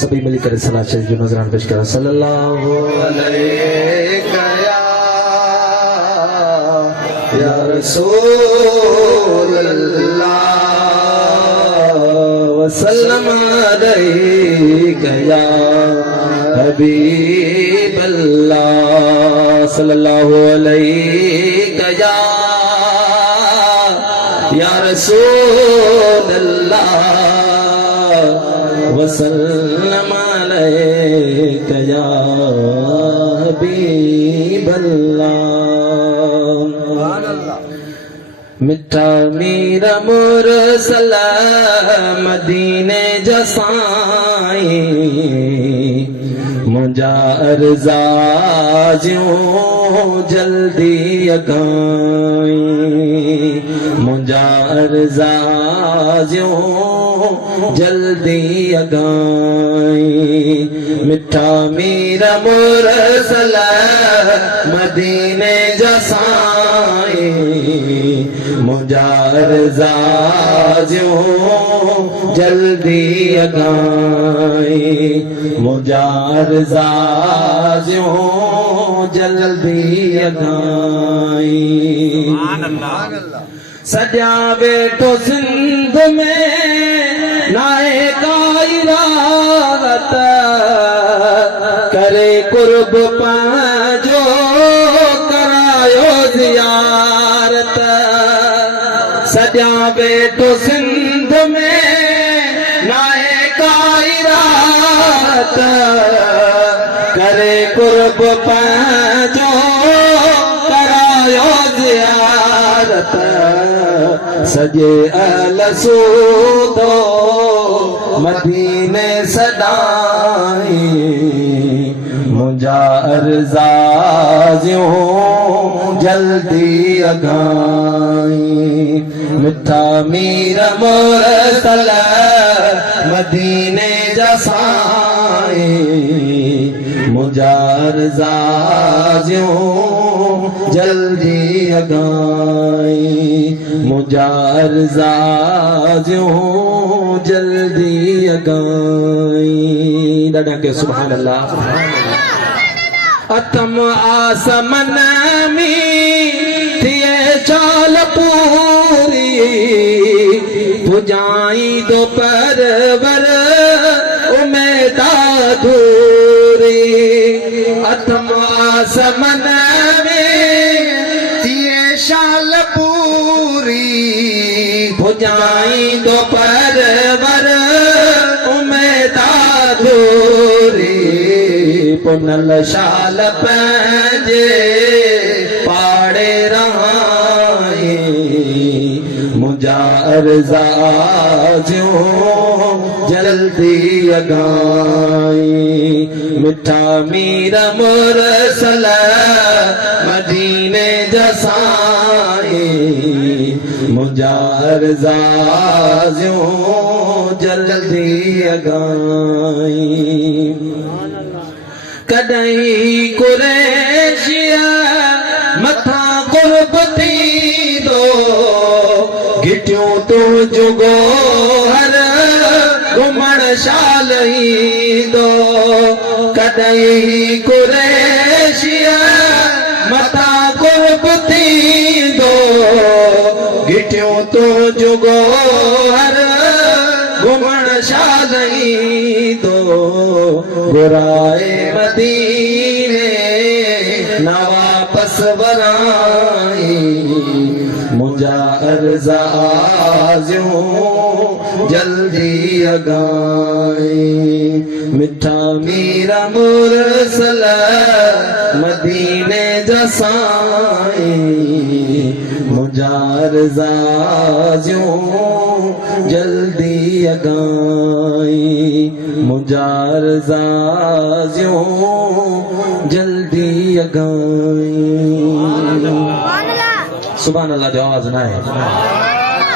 सभी मिलकर सलात शरीफ जो नजरान पेश करा सल्लल्लाहु अलैहि या रसूल अल्लाह वसल्लम अलैका या हबीब अल्लाह सल्लल्लाहु अलैका या रसूल अल्लाह वसल्लम अलैका या हबीब अल्लाह। मिठा मीरा मुरसल मदीने जसाई मुंजा अर्जा ज्यों जल्दी अगाई मुंजा अर्जा ज्यों जल्दी अगाई मिठा मीरा मुरसल मदीने जसाई मुंजा अर्जा ज्यों जल्दी अगाई मुंजा अर्जा ज्यों जल्दी अगाई। सजा बेटो सिंध में नाए का इरादत करे कुर्ब पाजो करायो जियारत सजा बेटो सिंध में नाए का इरादत करे कुर्ब पाजो करायो जियारत सजे अल सूदो मदीने सदाई मुंजा अर्जा ज्यों जल्दी अगाई मिठा मीरा मुरसल मदीने जसाई मुंजा अर्जा ज्यों जल्दी अगाई मुंजा अर्जा ज्यों जल्दी अगाई। ॾाढा के सुभान अल्लाह। अतम आसमन में थिए चाल पूरी पुजाई दोपहर वर उमेदा धूरी अतम आसमन में थिए शाल पूरी पुजाई दोपहर वर उमेदा धूरी पुनल शाल पंहिंजे पाड़े रहाई मुंजा अर्जा ज्यों जल्दी अगाई मिठा मीरा मुरसल मदीने जसाई मुंजा अर्जा ज्यों जल्दी अगाई। कदई कुरैशिया मथा कुर्ब थी दो गिटियों तो जुगो हर घुमण शालई दो कदई कुरैशिया मथा कुर्ब थी दो गिटियों तो जुगो हर घुमण शालई दो गुराए मदीने न वापस वराई मुंजा अर्जा ज्यों जल्दी अगाई मिठा मीरा मुरसल मदीने जसाई मुंजा अर्जा ज्यों जल्दी अगाई मुंजा अर्जा ज्यों जल्दी अगाई। सुभान अल्लाह जो आवाज ना है।